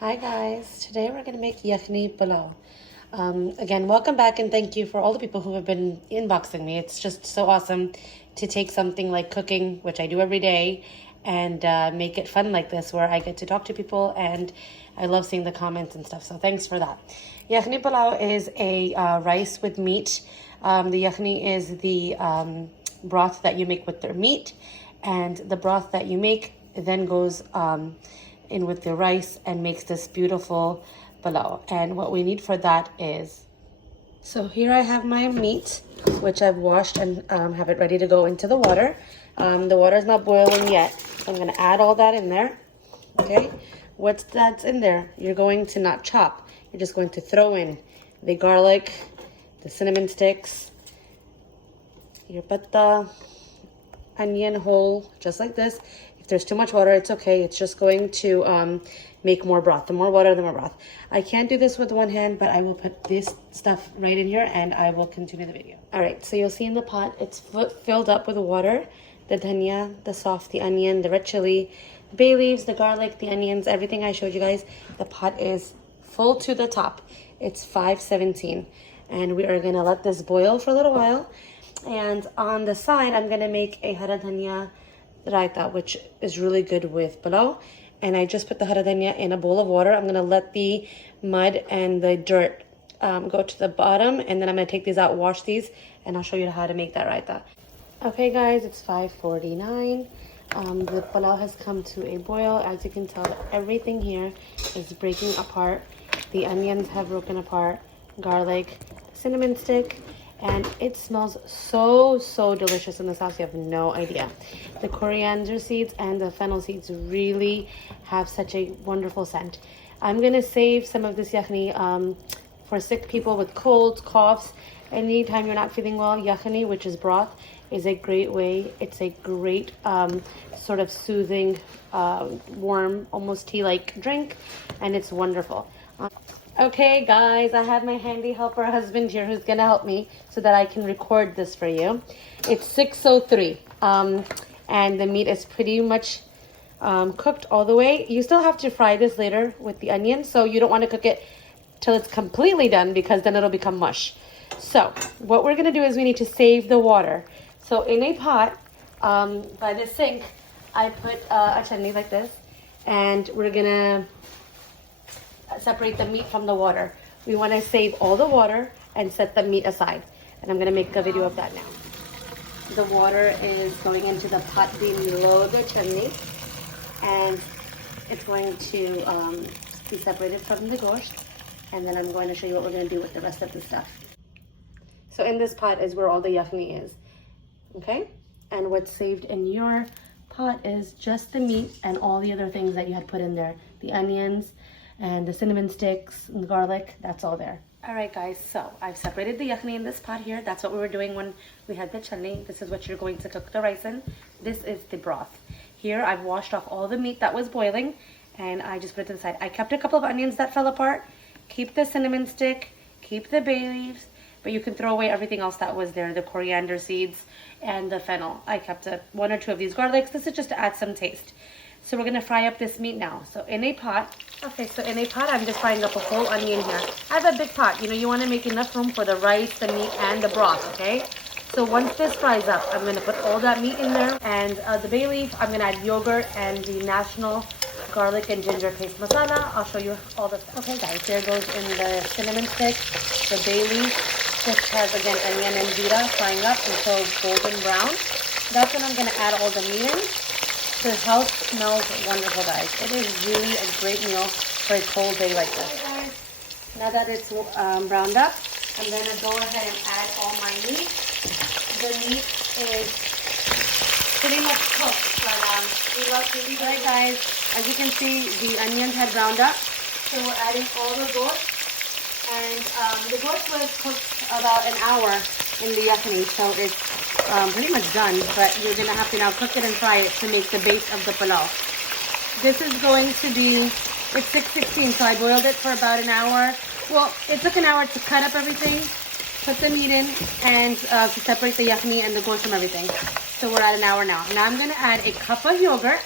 Hi guys, today we're gonna make Yakhni Pullao. Again, welcome back and thank you for all the people who have been inboxing me. It's just so awesome to take something like cooking, which I do every day, and make it fun like this where I get to talk to people and I love seeing the comments and stuff. So thanks for that. Yakhni Pullao is a rice with meat. The yakhni is the broth that you make with their meat, and the broth that you make then goes in with the rice and makes this beautiful pullao. And what we need for that is, so here I have my meat, which I've washed and have it ready to go into the water. The water is not boiling yet, so I'm going to add all that in there. Okay, what's that's in there? You're going to not chop. You're just going to throw in the garlic, the cinnamon sticks, your patta, onion whole, just like this. If there's too much water, it's okay. It's just going to make more broth. The more water, the more broth. I can't do this with one hand, but I will put this stuff right in here and I will continue the video. All right, so you'll see in the pot, it's filled up with water, the dhania, the sauce, the onion, the red chili, bay leaves, the garlic, the onions, everything I showed you guys. The pot is full to the top. It's 517. And we are gonna let this boil for a little while. And on the side, I'm gonna make a hara dhania raita, which is really good with pullao. And I just put the hara dhania in a bowl of water. I'm gonna let the mud and the dirt go to the bottom, and then I'm gonna take these out, wash these, and I'll show you how to make that raita. Okay guys, it's 5:49. The pullao has come to a boil. As you can tell, everything here is breaking apart. The onions have broken apart, garlic, cinnamon stick, and it smells so delicious in the sauce. You have no idea. The coriander seeds and the fennel seeds really have such a wonderful scent. I'm gonna save some of this yakhni for sick people with colds, coughs. Anytime you're not feeling well, yakhni, which is broth, is a great way. It's a great sort of soothing, warm, almost tea-like drink, and it's wonderful. Okay guys, I have my handy helper husband here who's gonna help me so that I can record this for you. It's 6:03 and the meat is pretty much cooked all the way. You still have to fry this later with the onion, so you don't want to cook it till it's completely done because then it'll become mush. So what we're gonna do is we need to save the water. So in a pot by the sink, I put a chutney like this, and we're gonna separate the meat from the water. We want to save all the water and set the meat aside, and I'm going to make a video of that now. The water is going into the pot below the chimney, and it's going to be separated from the gosht, and then I'm going to show you what we're going to do with the rest of the stuff. So in this pot is where all the yakhni is, okay? And what's saved in your pot is just the meat and all the other things that you had put in there, the onions and the cinnamon sticks and the garlic. That's all there. All right guys, so I've separated the yakhni in this pot here. That's what we were doing when we had the chutney. This is what you're going to cook the rice in. This is the broth. Here I've washed off all the meat that was boiling and I just put it to the side. I kept a couple of onions that fell apart. Keep the cinnamon stick, keep the bay leaves, but you can throw away everything else that was there, the coriander seeds and the fennel. I kept one or two of these garlics. This is just to add some taste. So we're gonna fry up this meat now. So in a pot, I'm just frying up a whole onion here. I have a big pot. You know, you wanna make enough room for the rice, the meat, and the broth, okay? So once this fries up, I'm gonna put all that meat in there, and the bay leaf, I'm gonna add yogurt and the national garlic and ginger paste masala. I'll show you all the, okay guys, there goes in the cinnamon stick, the bay leaf. This has, again, onion and jeera frying up until golden brown. That's when I'm gonna add all the meat in. The house smells wonderful, guys. It is really a great meal for a cold day like this. Okay, guys. Now that it's browned up, I'm gonna go ahead and add all my meat. The meat is pretty much cooked, but we love to eat. Right, guys. As you can see, the onions had browned up, so we're adding all the goat. And the goat was cooked about an hour in the yakhni, so it's pretty much done, but you're gonna have to now cook it and fry it to make the base of the pullao. This is going to be, it's 6:16, so I boiled it for about an hour. Well, it took an hour to cut up everything, put the meat in, and to separate the yakhni and the goat from everything. So we're at an hour now. Now I'm gonna add a cup of yogurt,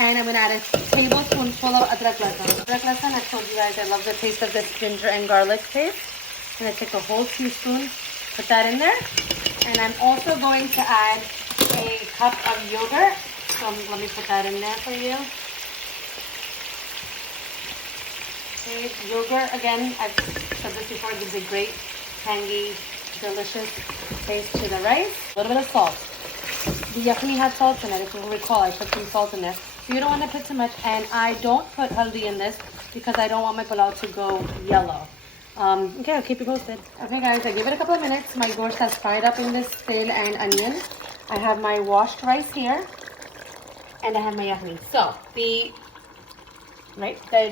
And I'm gonna add a tablespoonful of adrak lasan. Adrak lasan, I told you guys I love the taste of this ginger and garlic paste. I'm gonna take a whole teaspoon, put that in there. And I'm also going to add a cup of yogurt. So let me put that in there for you. Okay, yogurt, again, I've said this before, gives a great, tangy, delicious taste to the rice. A little bit of salt. The yakhni has salt in it. If you recall, I put some salt in there. You don't want to put too much, and I don't put haldi in this because I don't want my pulao to go yellow. Okay, I'll keep you posted. Okay guys, I give it a couple of minutes. My gosh has fried up in this til and onion. I have my washed rice here, and I have my yakhni. So the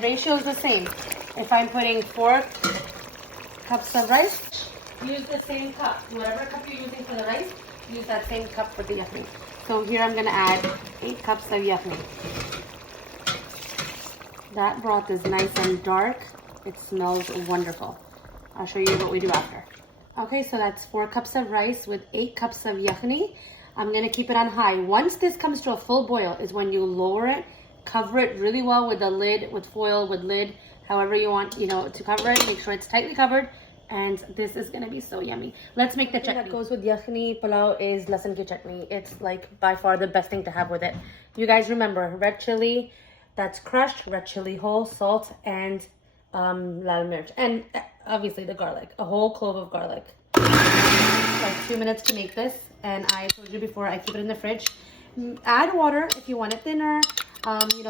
ratio is the same. If I'm putting 4 cups of rice, use the same cup. Whatever cup you're using for the rice, use that same cup for the yakhni. So here I'm gonna add 8 cups of yakhni. That broth is nice and dark. It smells wonderful. I'll show you what we do after. Okay, so that's 4 cups of rice with 8 cups of yakhni. I'm gonna keep it on high. Once this comes to a full boil is when you lower it, cover it really well with a lid, with foil, with lid, however you want, to cover it. Make sure it's tightly covered. And this is gonna be so yummy. Let's make the chutney. That goes with yakhni pulao is lasan ki chutney. It's like by far the best thing to have with it. You guys remember, red chili that's crushed, red chili whole, salt, and lal mirch, and obviously the garlic, a whole clove of garlic. Like 2 minutes to make this, and I told you before I keep it in the fridge. Add water if you want it thinner.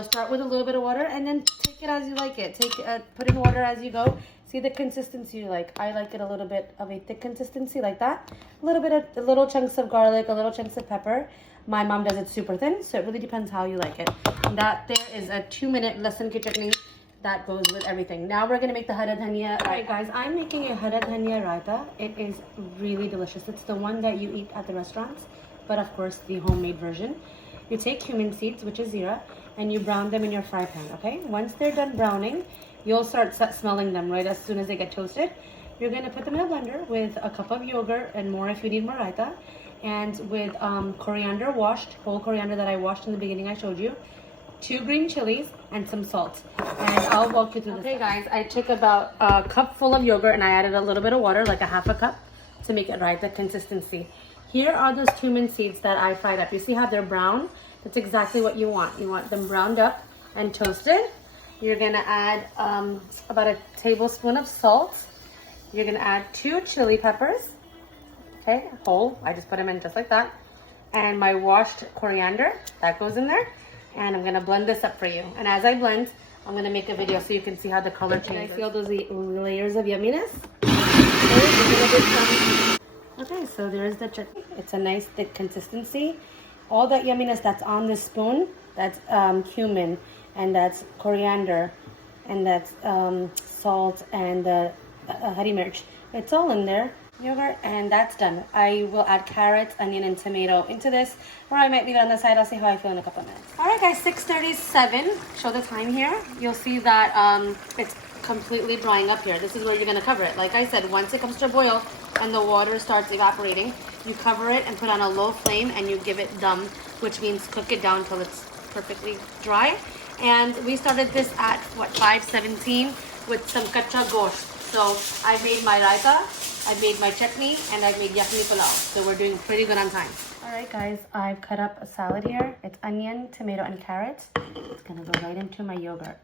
Start with a little bit of water and then take it as you like it. Put in water as you go. See the consistency you like. I like it a little bit of a thick consistency like that. A little chunks of garlic, a little chunks of pepper. My mom does it super thin, so it really depends how you like it. And that there is a 2-minute lasan ki chutney that goes with everything. Now we're gonna make the hara dhania. All right, guys, I'm making a hara dhania raita. It is really delicious. It's the one that you eat at the restaurants, but of course the homemade version. You take cumin seeds, which is zira, and you brown them in your fry pan. Okay. Once they're done browning, you'll start smelling them right as soon as they get toasted. You're gonna put them in a blender with a cup of yogurt and more if you need more raita, and with coriander washed, whole coriander that I washed in the beginning I showed you, 2 green chilies, and some salt. And I'll walk you through this. Okay guys, I took about a cup full of yogurt and I added a little bit of water, like a half a cup, to make it right, the consistency. Here are those cumin seeds that I fried up. You see how they're brown? That's exactly what you want. You want them browned up and toasted. You're gonna add about a tablespoon of salt. You're gonna add 2 chili peppers, okay, whole. I just put them in just like that. And my washed coriander, that goes in there. And I'm gonna blend this up for you. And as I blend, I'm gonna make a video so you can see how the color changes. I feel those layers of yumminess. Okay, so there's the chutney. It's a nice thick consistency. All that yumminess that's on this spoon, that's cumin, and that's coriander, and that's salt, and hari mirch. It's all in there. Yogurt, and that's done. I will add carrots, onion, and tomato into this, or I might leave it on the side. I'll see how I feel in a couple of minutes. All right, guys, 6:37. Show the time here. You'll see that it's completely drying up here. This is where you're gonna cover it. Like I said, once it comes to a boil and the water starts evaporating, you cover it and put on a low flame and you give it dum, which means cook it down till it's perfectly dry. And we started this at what, 5:17 with some kacha gosht. So I made my raita, I made my chutney, and I made yakhni pulao. So we're doing pretty good on time. All right, guys, I've cut up a salad here. It's onion, tomato, and carrots. It's gonna go right into my yogurt.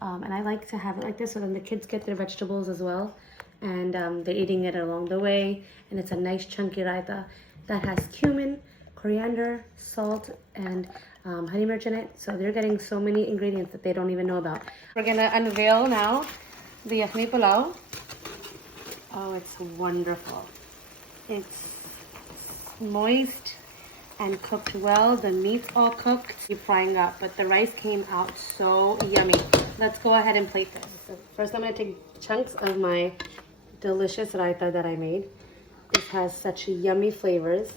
And I like to have it like this so then the kids get their vegetables as well. And they're eating it along the way. And it's a nice chunky raita that has cumin, coriander, salt, and honey mirch in it. So they're getting so many ingredients that they don't even know about. We're gonna unveil now the yakhni pulao. Oh, it's wonderful. It's moist and cooked well. The meat's all cooked. Keep frying up, but the rice came out so yummy. Let's go ahead and plate this. So first I'm gonna take chunks of my delicious raita that I made. It has such yummy flavors.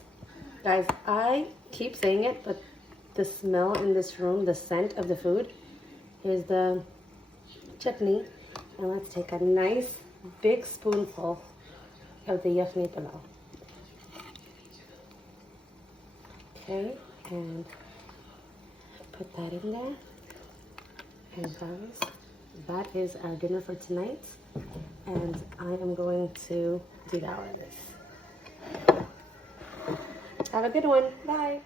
Guys, I keep saying it, but the smell in this room, the scent of the food, is the chutney. And let's take a nice big spoonful of the yakhni pulao. Okay, and Put that in there. And guys, that is our dinner for tonight. And I am going to devour this. Have a good one. Bye.